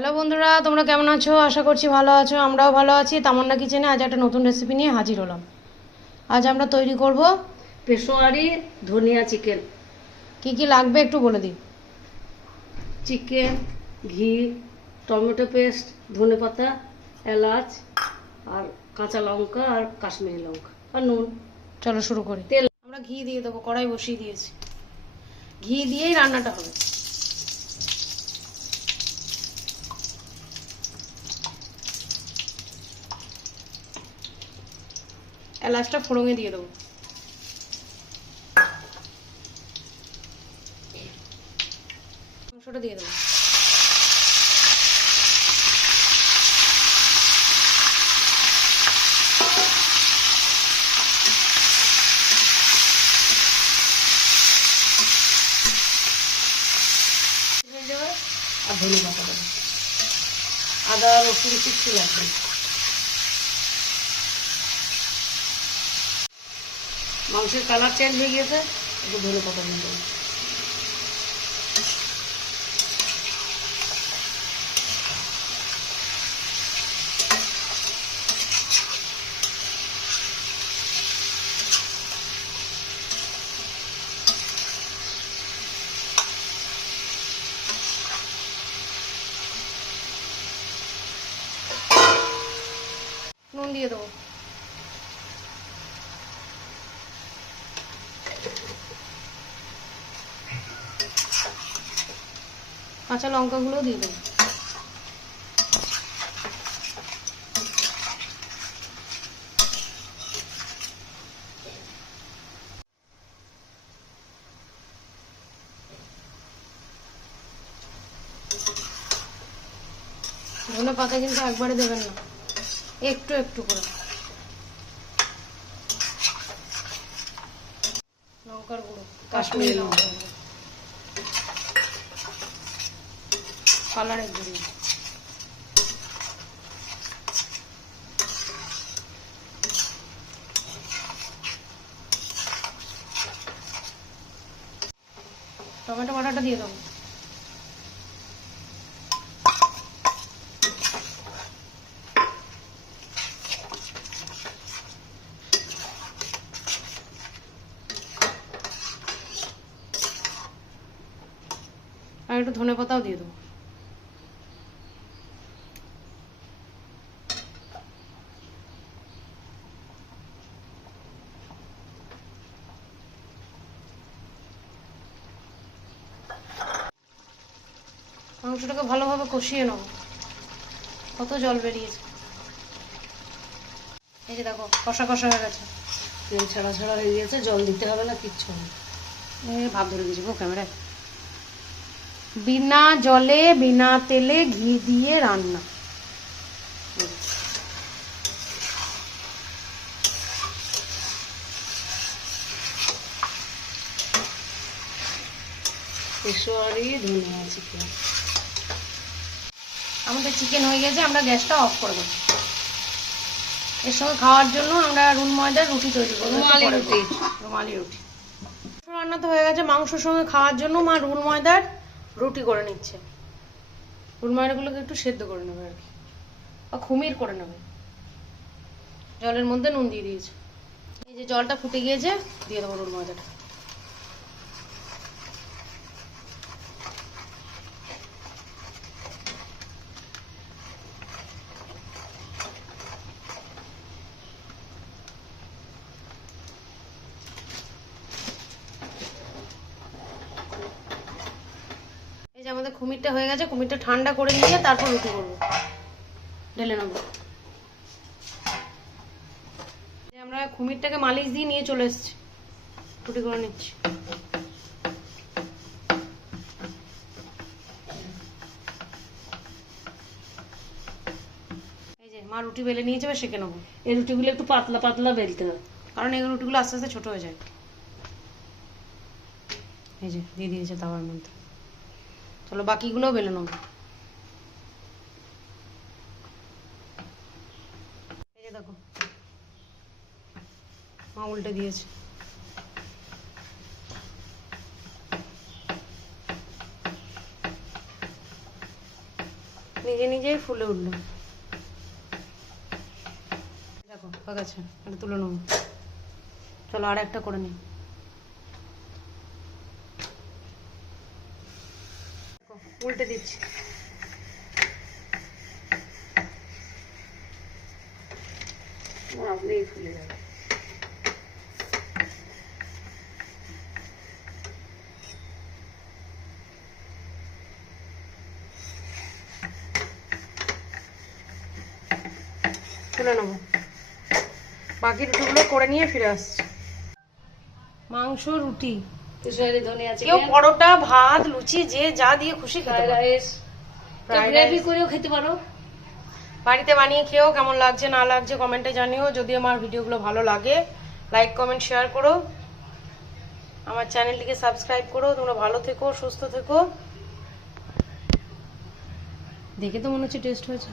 Hello বন্ধুরা, তোমরা কেমন আছো? আশা করছি ভালো আছো। আমরাও ভালো আছি। তামান্না কিচেনে আজ একটা নতুন রেসিপি নিয়ে হাজির হলাম। আজ আমরা তৈরি করব পেশোয়ারি ধনিয়া চিকেন। কি কি লাগবে একটু বলে দিই। চিকেন, ঘি, টমেটো পেস্ট, ধনেপাতা, এলাচ আর কাঁচা লঙ্কা আর কাশ্মীরি লঙ্কা আর নুন। চলো শুরু করি। তেল। আমরা ঘি দিয়ে দেবো, কড়াই বসিয়ে দিয়েছি। ঘি দিয়েই রান্নাটা হবে। এলাচটা ফোড়ঙে দিয়ে দেবো। মাংসটা দিয়ে দেবো। আর ধনেপাতা দেবো। আদা রসুন কিচ্ছু লাগবে না। মাংসের কালার চেঞ্জ হয়ে গিয়েছে, একটু ধনেপাতা দিয়ে দেবো। নুন দিয়ে দেবো। কাঁচা লঙ্কাগুলোও দিয়ে দেবো। ধনে পাতা কিন্তু একবারে দেবেন না, একটু একটু করে। লঙ্কার গুঁড়ো, কাশ্মীরি লঙ্কার গুঁড়ো, কালারের জন্য। টমেটো বাটাটা দিয়ে দেবো। আর একটু ধনে পাতাও দিয়ে দেবো। মাংসটাকে ভালোভাবে কষিয়ে নেবো। কত জল বেরিয়েছে, এই যে দেখো কষা কষা হয়ে গেছে। তেল ছাড়া ছাড়া হয়ে গিয়েছে, জল দিতে হবে না, কিচ্ছু না। ভাব ধরে গেছি গো ক্যামেরায়। বিনা জলে বিনা তেলে ঘি দিয়ে রান্না। পেশোয়ারি ধনিয়া চিকেন। আমাদের চিকেন হয়ে গেছে, আমরা গ্যাসটা অফ করে দেবো। এর সঙ্গে খাওয়ার জন্য আমরা রুল ময়দার রুটি তৈরি করবো। রুমালি রুটি। রুমালি রুটি। রান্না তো হয়ে গেছে। মাংসের সঙ্গে খাওয়ার জন্য মা রুল ময়দার রুটি করে নিচ্ছে। রুল ময়দাগুলোকে একটু সেদ্ধ করে নেবে আর কি, বা খুমির করে নেবে। জলের মধ্যে নুন দিয়ে দিয়েছে। এই যে জলটা ফুটে গিয়েছে, দিয়ে দেবো রুল ময়দাটা। এই যে আমাদের খুমিরটা হয়ে গেছে। খুমিরটা ঠান্ডা করে নিয়ে তারপর রুটি করবো, ঢেলে নেবো। আমরা খুমিরটাকে মালিশ দিয়ে নিয়ে চলে এসেছি, রুটি করে নিচ্ছি। এই যে মা রুটি বেলে নিয়েছে, এবার সেঁকে নেবো। এই রুটিগুলো একটু পাতলা পাতলা বেলতে হবে, কারণ এই রুটিগুলো আস্তে আস্তে ছোট হয়ে যায়। এই যে দিয়ে দিয়েছে তাওয়ার মধ্যে। চলো বাকিগুলোও বেলে নেবো। এই যে দেখো মা উল্টে দিয়েছে। নিজে নিজেই ফুলে উঠলো। দেখো হয়ে গেছে, এটা তুলে নেবো। চলো আর একটা করে নিই। উল্টে দিচ্ছি। আপনিই ফুলে যাবে। তুলে নেবো। বাকি রুটিগুলো করে নিয়ে ফিরে আসছি। মাংস, রুটি, তুষারি ধনিয়া কেউ চিকেন, পরোটা, ভাত, লুচি, যে যা দিয়ে খুশি খেতে ফ্রাইড পারো। রাইস, ফ্রাইড গ্রেভি রাইস করেও খেতে পারো। বাড়িতে বানিয়ে খেয়েও কেমন লাগছে না লাগছে কমেন্টে জানিও। যদি আমার ভিডিওগুলো ভালো লাগে লাইক কমেন্ট শেয়ার করো, আমার চ্যানেলটিকে সাবস্ক্রাইব করো। তোমরা ভালো থেকো, সুস্থ থেকো। দেখে তো মনে হচ্ছে টেস্ট হয়েছে।